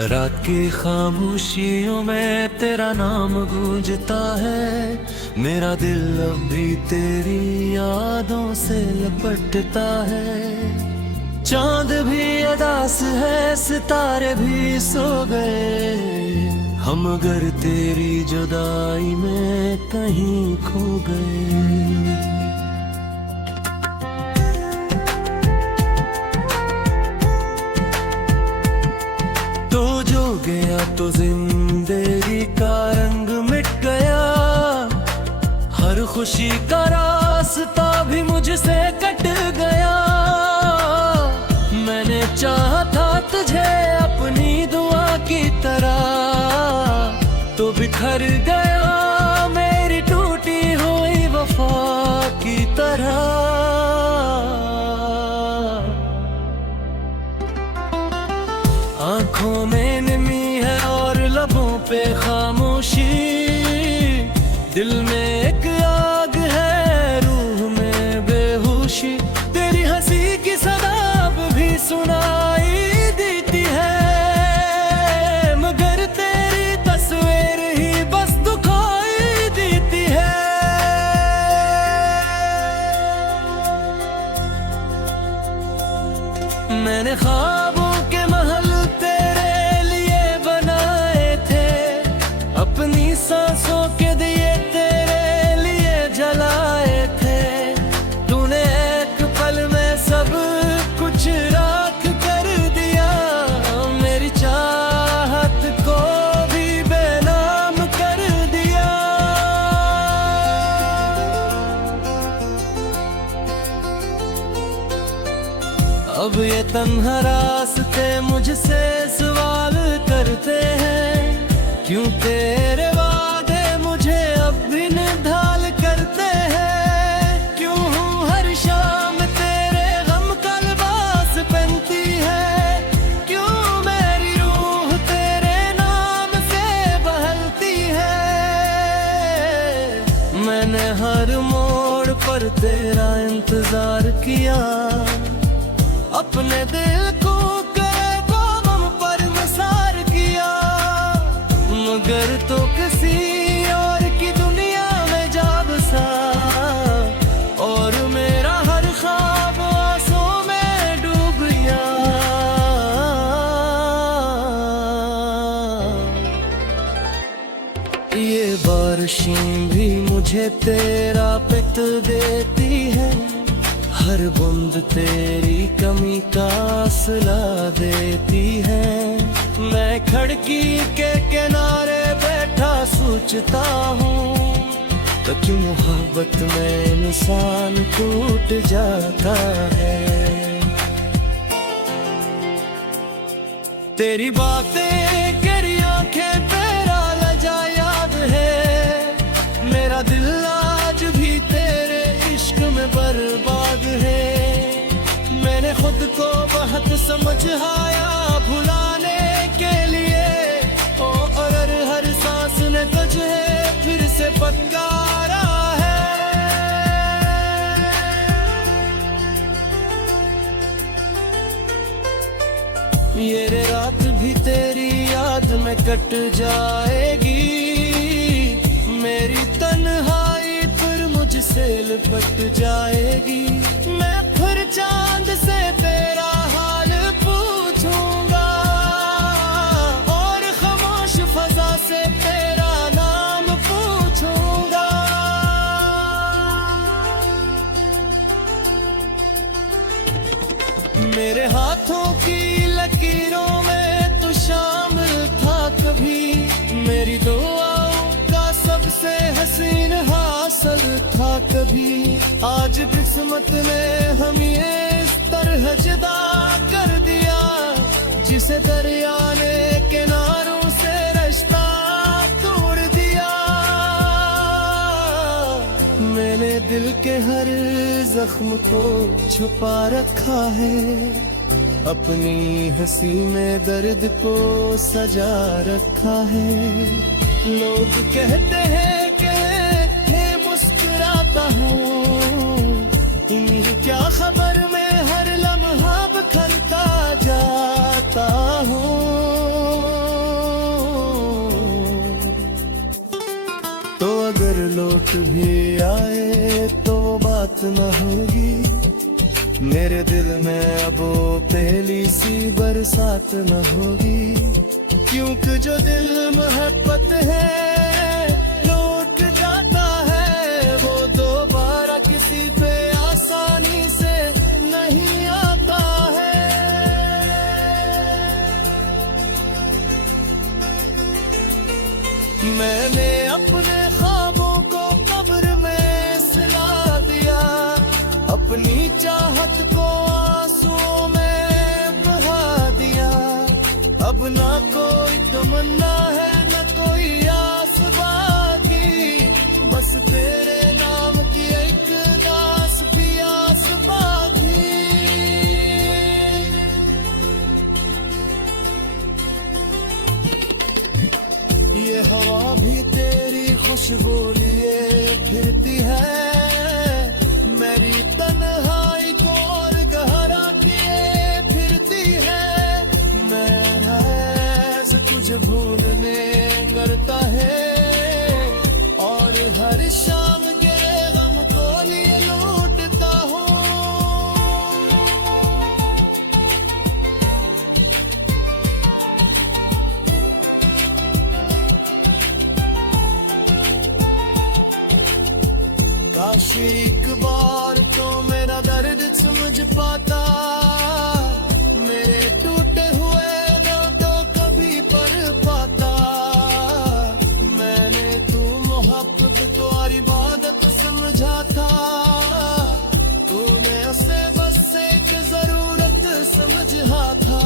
रात की खामोशियों में तेरा नाम गूंजता है। मेरा दिल अब भी तेरी यादों से लपटता है। चांद भी उदास है, सितारे भी सो गए, हम अगर तेरी जुदाई में कहीं खो गए। तो जो गया तो जिंदगी का रंग मिट गया, हर खुशी का रास्ता भी मुझसे कट गया। मैंने चाहा था तुझे अपनी दुआ की तरह, तो बिखर गया मेरी टूटी हुई वफा की तरह। आंखों में नमी है और लबों पे खामोशी, दिल में एक आग है, रूह में बेहोशी। तेरी हंसी की सदा अब भी सुनाई देती है, मगर तेरी तस्वीर ही बस दुखाई देती है। मैंने ख्वाबों के महल अपनी सांसों के दिए तेरे लिए जलाए थे। तूने एक पल में सब कुछ राख कर दिया, मेरी चाहत को भी बेनाम कर दिया। अब ये तन्हा रास्ते मुझसे सवाल करते हैं, क्यों तेरे वादे मुझे अब भी निढाल करते हैं। क्यों हूँ हर शाम तेरे गम का लिबास पहनती है, क्यों मेरी रूह तेरे नाम से बहलती है। मैंने हर मोड़ पर तेरा इंतजार किया, अपने दिल को मगर तो किसी और की दुनिया में जा बसा, और मेरा हर ख्वाब आंसुओं में डूब गया। ये बारिशें भी मुझे तेरा पित देती है, हर बूंद तेरी कमी का सिला देती है। मैं खिड़की के किनारे बैठा सोचता हूँ, तो क्यों मोहब्बत में इंसान टूट जाता है। तेरी बातें तेरी आंखें तेरा लजा याद है, मेरा दिल आज भी तेरे इश्क में बर्बाद है। मैंने खुद को बहुत समझाया भुलाने के लिए, और हर सांस ने तुझे फिर से पकारा है। ये रात भी तेरी याद में कट जाएगी, मेरी तन्हाई फिर मुझसे लिपट जाएगी। मैं फिर चांद से तेरा हाल पूछूंगा, और खामोश फजा से तेरा नाम पूछूंगा। मेरे हाथों की लकीरों में तू शामिल था कभी, मेरी दुआओं का सबसे हसीन हासिल था कभी। आज किस्मत ने हमें इस तरह जुदा कर दिया, जिसे दरिया ने किनारों से रास्ता तोड़ दिया। मैंने दिल के हर जख्म को छुपा रखा है, अपनी हंसी में दर्द को सजा रखा है। लोग कहते हैं कि मैं मुस्कुराता हूँ, इन्हें क्या खबर मैं हर लम्हा बिखरता जाता हूँ। न होगी, मेरे दिल में अब वो पहली सी बरसात न होगी। क्योंकि जो दिल मोहब्बत है लौट जाता है, वो दोबारा किसी पे आसानी से नहीं आता है। मैंने अपने ख्वाबों को कब्र में सिला दिया, अपनी चाहत को आंसुओं में बहा दिया। अब ना कोई तमन्ना है न कोई आस बाकी, बस तेरे नाम की एक दास प्यास बाकी। ये हवा भी तेरी खुशबू लिए फिरती है, मेरी तन्हाई को और गहरा किए फिरती है। मेरा ऐस तुझे भूलने करता है, और हर शाम के गम को लिए लूटता हूँ। काश एक बार तो मेरा दर्द समझ पाता, मेरे टूटे हुए दिल तो कभी पर पाता। मैंने तू मोहब्बत तो और इबादत समझा था, तूने उसे बस एक जरूरत समझा था।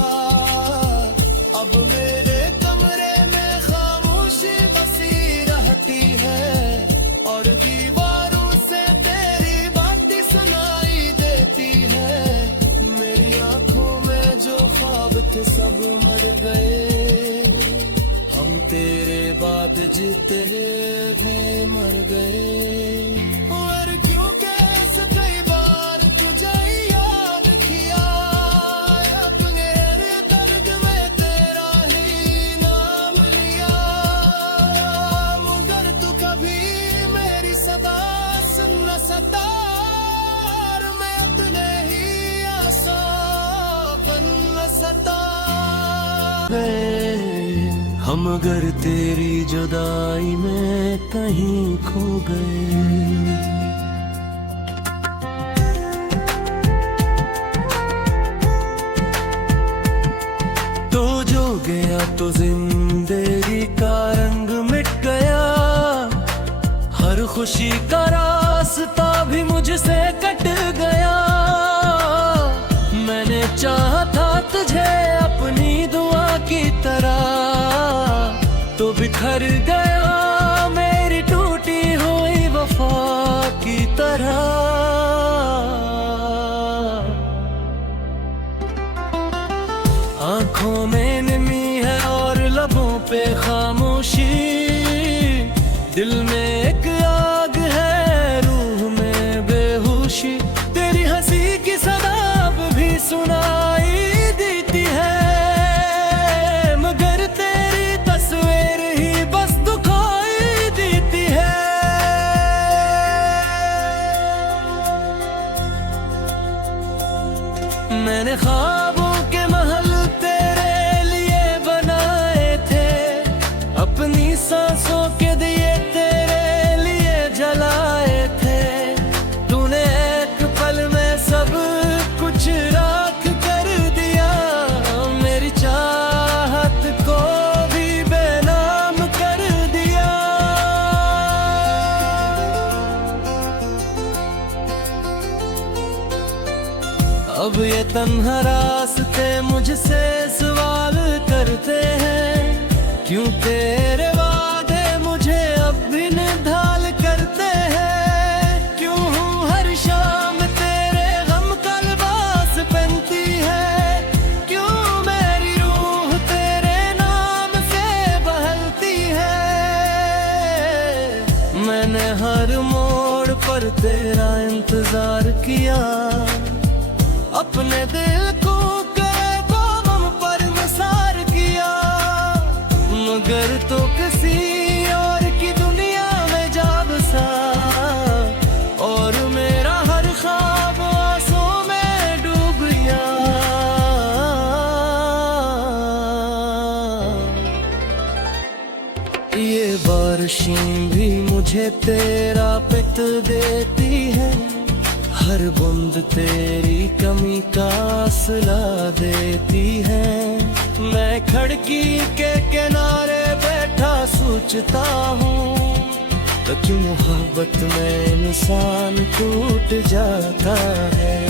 अब मेरे कमरे में खामोशी बसी रहती है, और दीवारों से तेरी बातें सुनाई देती है। मेरी आंखों में जो ख्वाब थे सब मर गए, हम तेरे बाद जितने थे मर गए। और क्यों कैसे कई बार तुझे याद किया, अपने हर दर्द में तेरा ही नाम लिया। मगर तू कभी मेरी सदा सुन न सका, और मैं उतने ही आसान बन न सका। हम अगर तेरी जुदाई में कहीं खो गए, तो जो गया तो जिंदगी का रंग मिट गया। हर खुशी का रास्ता भी मुझसे कट गया। मैंने चाहा था तुझे अपनी दुआ की तरह, तो बिखर गया मेरी टूटी हुई वफा की तरह। आंखों में नमी है और लबों पे खामोशी, दिल में एक आग है रूह में बेहोशी। तेरी हंसी की सदाब भी सुनाई देती है, मगर तेरी तस्वीर ही बस दुखाई देती है। मैंने ख्वाबों के महल तेरे लिए बनाए थे, अपनी सांसों के दिए तेरे लिए जलाए थे। तूने एक पल में सब कुछ राख कर दिया, मेरी चाहत को भी बेनाम कर दिया। अब ये तन्हा रास्ते मुझसे सवाल करते हैं, क्यों तेरे वादे मुझे अब भी निढाल करते हैं। क्यों हूँ हर शाम तेरे गम का लिबास पहनती है, क्यों मेरी रूह तेरे नाम से बहलती है। मैंने हर मोड़ पर तेरा इंतजार किया, अपने दिल को गम पर निसार किया। मगर तो किसी और की दुनिया में जा बसा, और मेरा हर मुझे तेरा पित देती है, हर बूंद तेरी कमी का सिला देती है। मैं खिड़की के किनारे बैठा सोचता हूँ, तो क्यों मोहब्बत में इंसान टूट जाता है।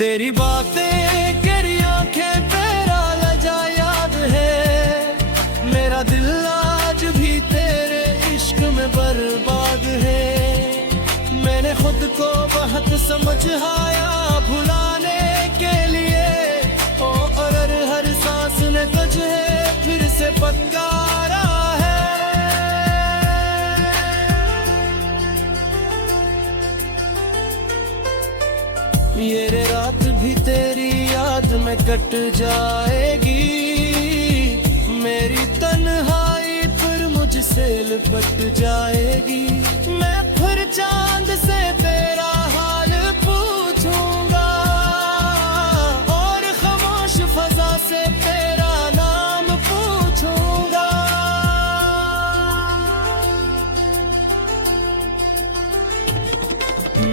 तेरी बातें तेरी आंखें तेरा लजा याद है, मेरा दिल आज भी तेरे इश्क में बर्बाद है। मैंने खुद को बहुत समझाया भुलाने के लिए, और हर सांस ने तुझे फिर से पत्कारा है। ये रात भी तेरी याद में कट जाएगी, मेरी तन्हाई फिर मुझसे लिपट जाएगी। मैं फिर चांद से तेरा हाल पूछूंगा, और खामोश फजा से तेरा नाम पूछूंगा।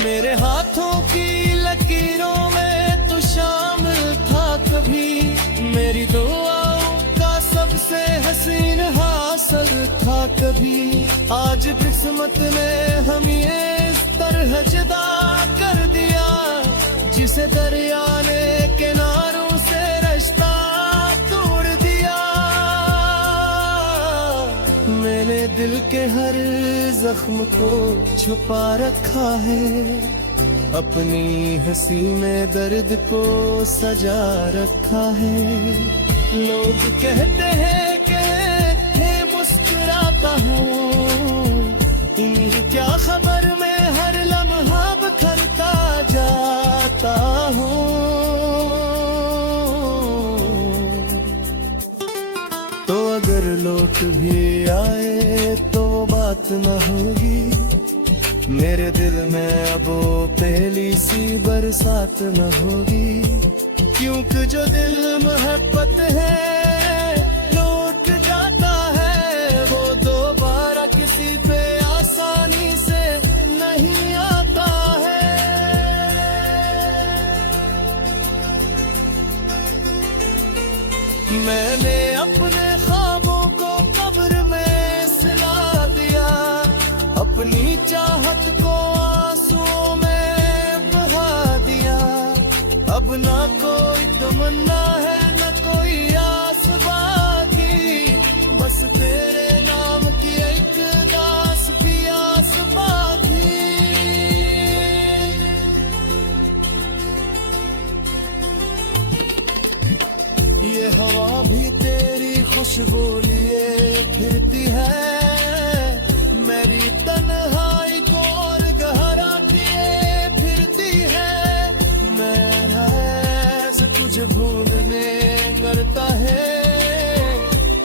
मेरे हाथों की लकीरों में तू शामिल था कभी, मेरी दुआओं का सबसे हसीन हासिल था कभी। आज किस्मत ने हम ये इस तरह जुदा कर दिया, जिसे दरिया ने किनारों से रास्ता तोड़ दिया। मैंने दिल के हर जख्म को छुपा रखा है, अपनी हंसी में दर्द को सजा रखा है। लोग कहते हैं कि मैं मुस्कुराता हूँ, इन्हें क्या खबर मैं हर लम्हा बिखरता जाता हूँ। तो अगर लौट भी आए तो बात न होगी, मेरे दिल में अब वो पहली सी बरसात न होगी। क्योंकि जो दिल मोहब्बत है लौट जाता है, वो दोबारा किसी पे आसानी से नहीं आता है। मैंने अपने ख्वाबों को कब्र में सिला दिया, अपनी चाहत को आंसुओं में बहा दिया। अब ना कोई तमन्ना है न कोई आस बाकी, बस तेरे नाम की एक दास प्यास बाकी। ये हवा भी तेरी खुशबू लिए फिरती है, मेरी तन्हाई को और गहरा किए फिरती है। मेरा ऐसे तुझे भूलने करता है,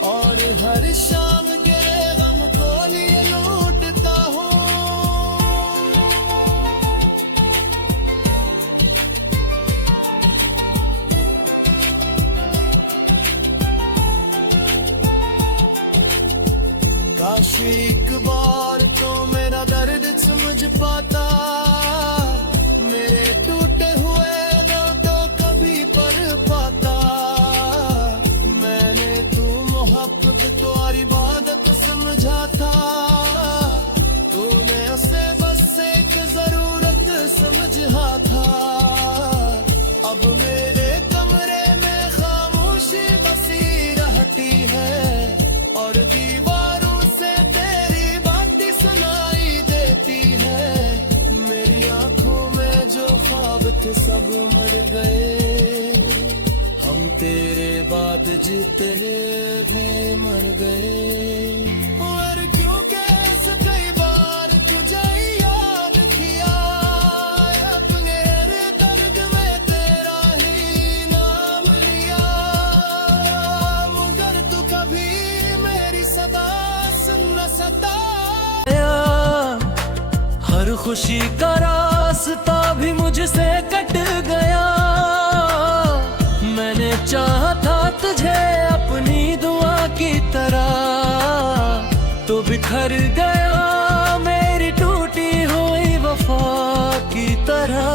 और हर शाम के गम को लिए लूटता हूँ। काश एक बार तो मेरा दर्द समझ पाता, मेरे टूटे हुए दिल तो कभी पर पाता। मैंने तू मोहब्बत तुम्हारी इबादत समझा था, तूने उसे बस एक जरूरत समझा था। अब मेरे कमरे में खामोशी बसी रहती है, और दीवारों से तेरी बातें सुनाई देती है। मेरी आंखों में जो ख्वाब थे सब मर गए, हम तेरे बाद जितने भी मर गए। और क्यों कैसे कई बार तुझे याद किया, अपने दर्द में तेरा ही नाम लिया, मगर तू कभी मेरी सदा सुन न सताया। हर खुशी का रास्ता भी मुझसे कट गया, मैंने चाहा था तुझे अपनी दुआ की तरह। कर गया मेरी टूटी हुई वफा की तरह।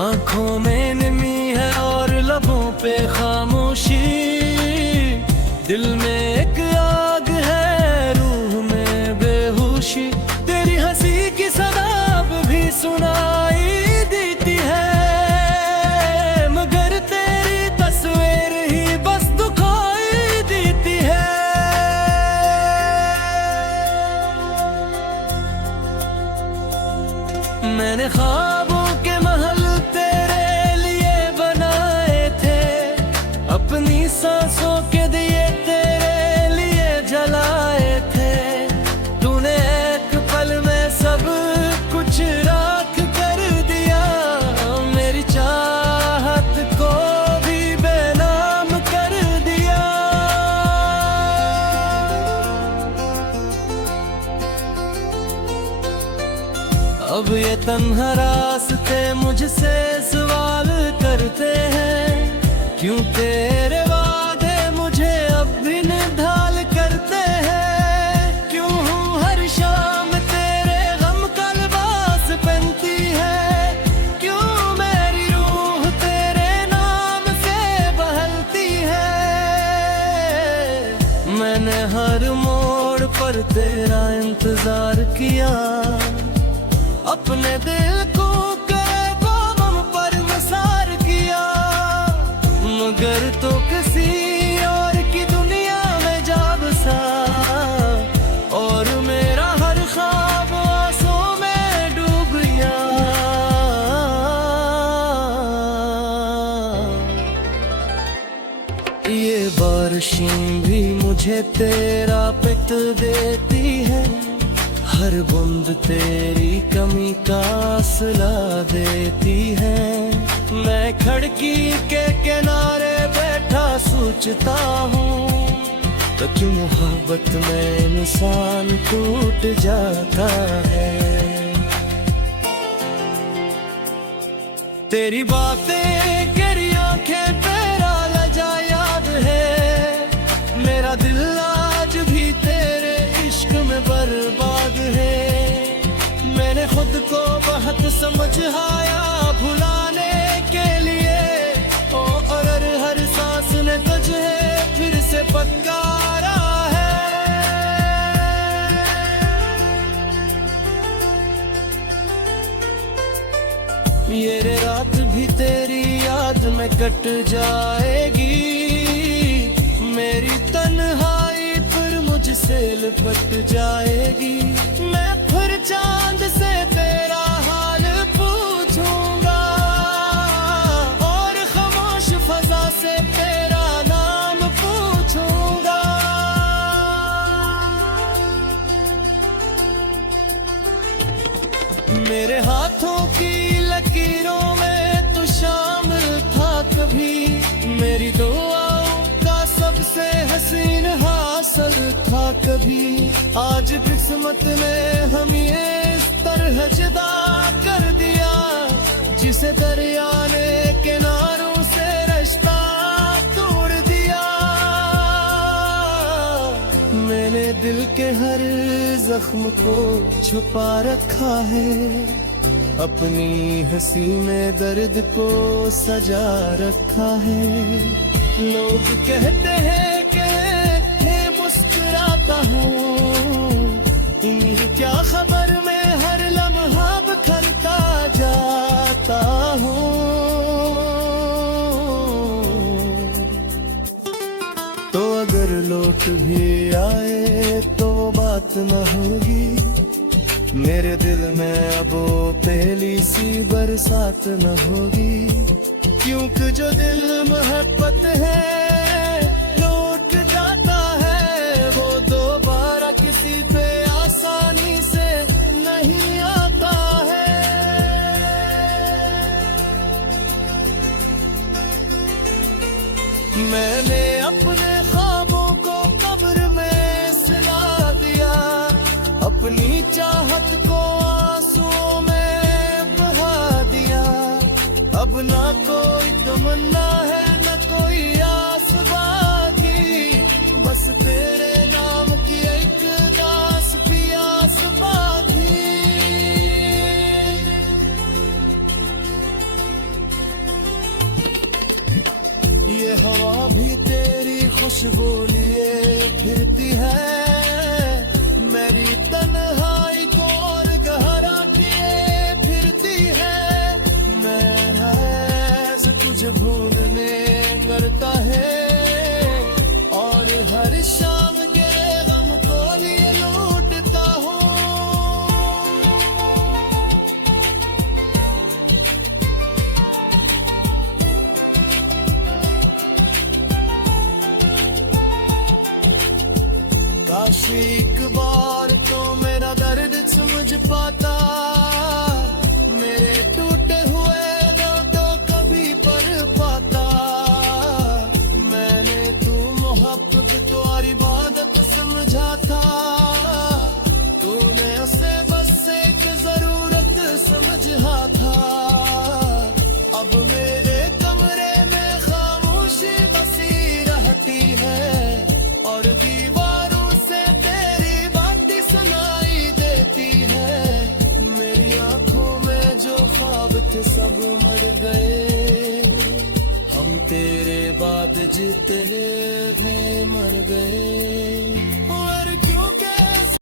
आंखों में नमी है और लबों पे खामोशी, दिल में एक आग है, रूह में बेहोशी। तेरी हंसी की सदाब भी सुनाई देती है, मगर तेरी तस्वीर ही बस दुखाई देती है। मैंने ख्वाबों के महल तेरे लिए बनाए थे, अपनी सांसों के दिए तेरे लिए जलाए थे। तूने एक पल में सब कुछ राख कर दिया, मेरी चाहत को भी बेनाम कर दिया। अब ये तन्हा रास्ते मुझसे सवाल करते हैं, क्यों तेरे वादे मुझे अब भी निढाल करते हैं। क्यों हूँ हर शाम तेरे गम का लिबास पहनती है, क्यों मेरी रूह तेरे नाम से बहलती है। मैंने हर मोड़ पर तेरा इंतजार किया, अपने दिल को गम पर निसार किया, मगर तो किसी और की दुनिया में जा बसा, और मेरा हर ख्वाब आंसुओं में डूब गया। ये बारिशें भी मुझे तेरा पिट देती है, हर बूंद तेरी कमी का सिला देती है। मैं खिड़की के किनारे बैठा सोचता हूँ, तो क्यों मोहब्बत में इंसान टूट जाता है। तेरी बातें तेरी आंखें तेरा लजा याद है, मेरा दिल आज भी तेरे इश्क में बर्बाद है। मैंने खुद को बहुत समझाया भुलाने के लिए, ओ अगर हर सांस ने तुझे फिर से पकारा है। ये रात भी तेरी याद में कट जाएगी, मेरी तन्हाई फिर मुझसे लिपट जाएगी। मैं फिर चांद से तेरा हाल पूछूंगा, और खामोश फजा से तेरा नाम पूछूंगा। मेरे हाथों की लकीरों में तू शामिल था कभी, मेरी दुआओं का सबसे हसीन हासिल था कभी। आज किस्मत ने हमें इस तरह जुदा कर दिया, जिसे दरिया ने किनारों से रास्ता तोड़ दिया। मैंने दिल के हर जख्म को छुपा रखा है, अपनी हंसी में दर्द को सजा रखा है। लोग कहते हैं कि मैं मुस्कुराता हूँ, इन्हें क्या खबर मैं हर लम्हा बिखरता जाता हूँ। तो अगर लौट भी आए तो बात न होगी, मेरे दिल में अब वो पहली सी बरसात न होगी। क्योंकि जो दिल मोहब्बत है लौट जाता है, वो दोबारा किसी पे आसानी से नहीं आता है। मैंने अपने ख्वाबों को कब्र में सिला दिया, अपनी चाहत को आंसुओं में बहा दिया। अब ना कोई तमन्ना है न कोई आस। एक बार तो मेरा दर्द समझ पाता, मेरे टूटे हुए दिल तो कभी पर पाता। मैंने तू मोहब्बत तुम्हारी इबादत समझा था, तूने उसे बस एक जरूरत समझा था। अब मेरे कमरे में खामोशी बसी रहती है और दीवारों से तेरी बातें सुनाई देती है। मेरी आंखों में जो ख्वाब थे सब मर गए, हम तेरे बाद जितने थे मर गए।